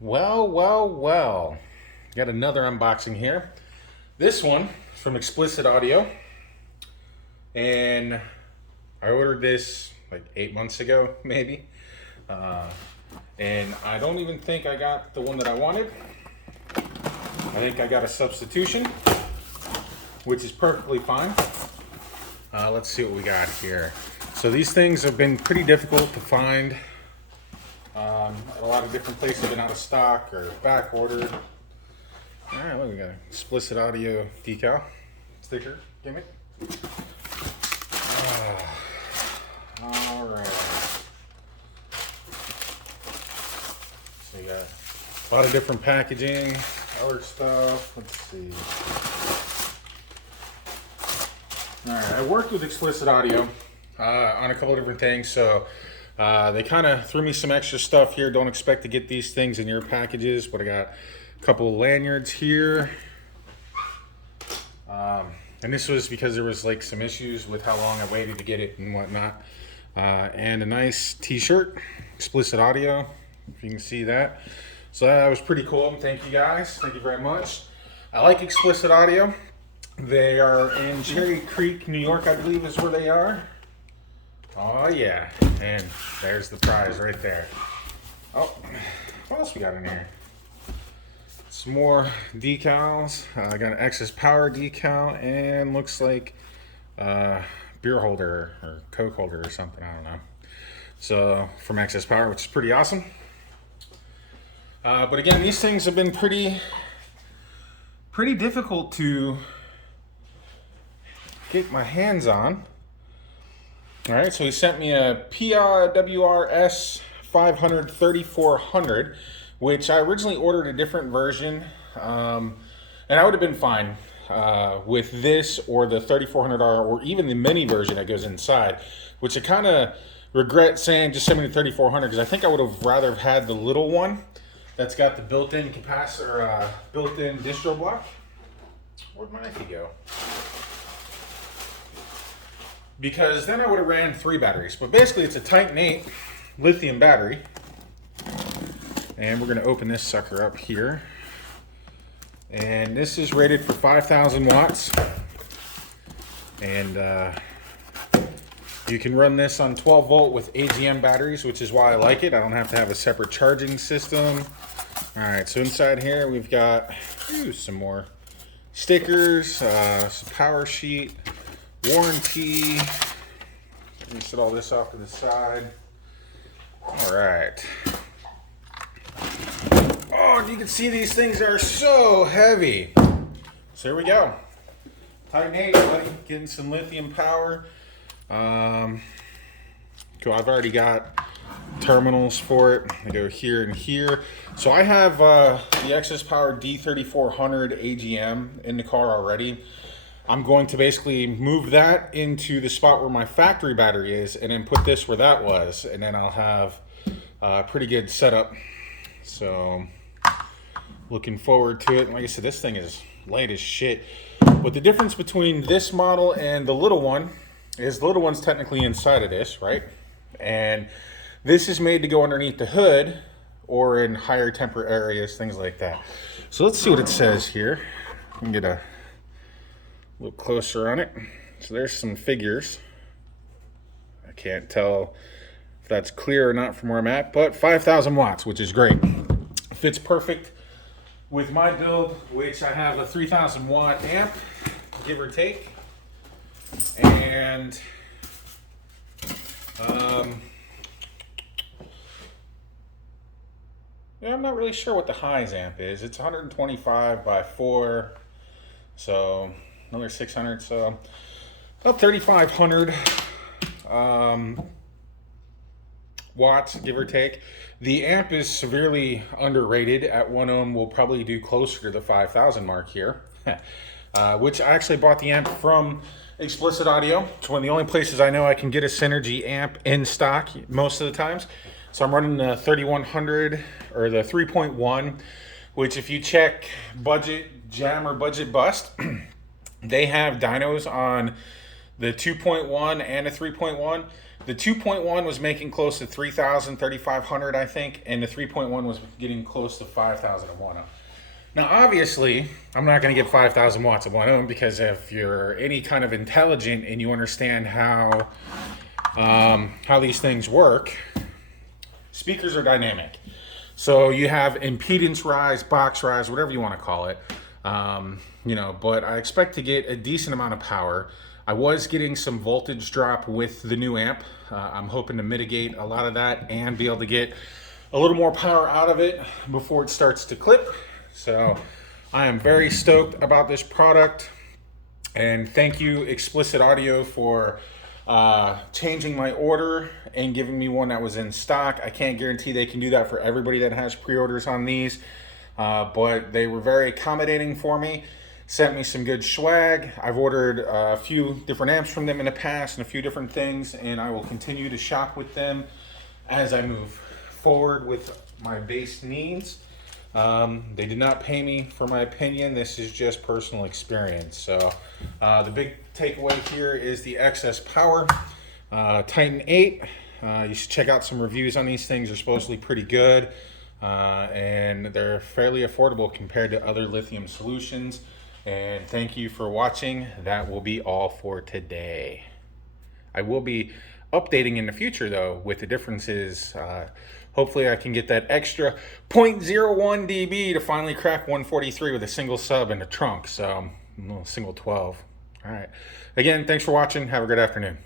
Well. Got another unboxing here. This one is from Explicit Audio. And I ordered this like 8 months ago, maybe. And I don't even think I got the one that I wanted. I think I got a substitution, which is perfectly fine. Let's see what we got here. So these things have been pretty difficult to find. A lot of different places have been out of stock or back ordered. All right, look, we got an Explicit Audio decal sticker gimmick. All right. So you got a lot of different packaging, other stuff. Let's see. All right, I worked with Explicit Audio on a couple of different things, so they kind of threw me some extra stuff here. Don't expect to get these things in your packages, but I got a couple of lanyards here. And this was because there was like some issues with how long I waited to get it and whatnot. And a nice t-shirt, Explicit Audio, if you can see that. So that was pretty cool. Thank you guys. Thank you very much. I like Explicit Audio. They are in Cherry Creek, New York, I believe is where they are. Oh yeah, and there's the prize right there. Oh, what else we got in here? Some more decals. I got an XS Power decal and looks like beer holder or Coke holder or something, I don't know. So from XS Power, which is pretty awesome. But again, these things have been pretty difficult to get my hands on. All right, so he sent me a PWR-S5-3400, which I originally ordered a different version, and I would have been fine with this or the 3400R or even the mini version that goes inside, which I kind of regret saying just send me the 3400 because I think I would have rather have had the little one that's got the built-in capacitor, built-in distro block. Where'd my knifey go? Because then I would have ran 3 batteries. But basically it's a Titan 8 lithium battery. And we're going to open this sucker up here. And this is rated for 5,000 watts. And you can run this on 12 volt with AGM batteries, which is why I like it. I don't have to have a separate charging system. All right, so inside here we've got some more stickers, some power sheet, warranty. Let me set all this off to the side. All right. Oh, and you can see these things are so heavy. So here we go. Titan 8, buddy, getting some lithium power. Cool. I've already got terminals for it. I go here and here. So I have the XS Power D3400 AGM in the car already. I'm going to basically move that into the spot where my factory battery is and then put this where that was, and then I'll have a pretty good setup. So looking forward to it. Like I said, this thing is light as shit. But the difference between this model and the little one is the little one's technically inside of this, right? And this is made to go underneath the hood or in higher temperature areas, things like that. So let's see what it says here. I can get a look closer on it. So there's some figures. I can't tell if that's clear or not from where I'm at, but 5,000 watts, which is great. Fits perfect with my build, which I have a 3,000 watt amp, give or take. And yeah, I'm not really sure what the highs amp is. It's 125 by 4, so another 600, so about 3,500 watts, give or take. The amp is severely underrated. At 1 ohm, we'll probably do closer to the 5,000 mark here, which I actually bought the amp from Explicit Audio. It's one of the only places I know I can get a Synergy amp in stock most of the times. So I'm running the 3100 or the 3.1, which if you check Budget Jam or Budget Bust, they have dynos on the 2.1 and a 3.1 The 2.1 was making close to 3,000, 3,500, I think, and the 3.1 was getting close to 5,000 at 1 ohm. Now, obviously, I'm not going to get 5,000 watts at 1 ohm, because if you're any kind of intelligent and you understand how these things work, speakers are dynamic. So you have impedance rise, box rise, whatever you want to call it. You know, but I expect to get a decent amount of power. I was getting some voltage drop with the new amp. I'm hoping to mitigate a lot of that and be able to get a little more power out of it before it starts to clip. So I am very stoked about this product, and thank you Explicit Audio for changing my order and giving me one that was in stock. I can't guarantee they can do that for everybody that has pre-orders on these, but they were very accommodating for me. Sent me some good swag. I've ordered a few different amps from them in the past and a few different things, and I will continue to shop with them as I move forward with my bass needs. They did not pay me for my opinion. This is just personal experience. So the big takeaway here is the XS Power Titan 8. You should check out some reviews on these things. They're supposedly pretty good, and they're fairly affordable compared to other lithium solutions. And thank you for watching. That will be all for today. I will be updating in the future though with the differences. Hopefully I can get that extra 0.01 dB to finally crack 143 with a single sub in the trunk. So, single 12. All right. Again, thanks for watching. Have a good afternoon.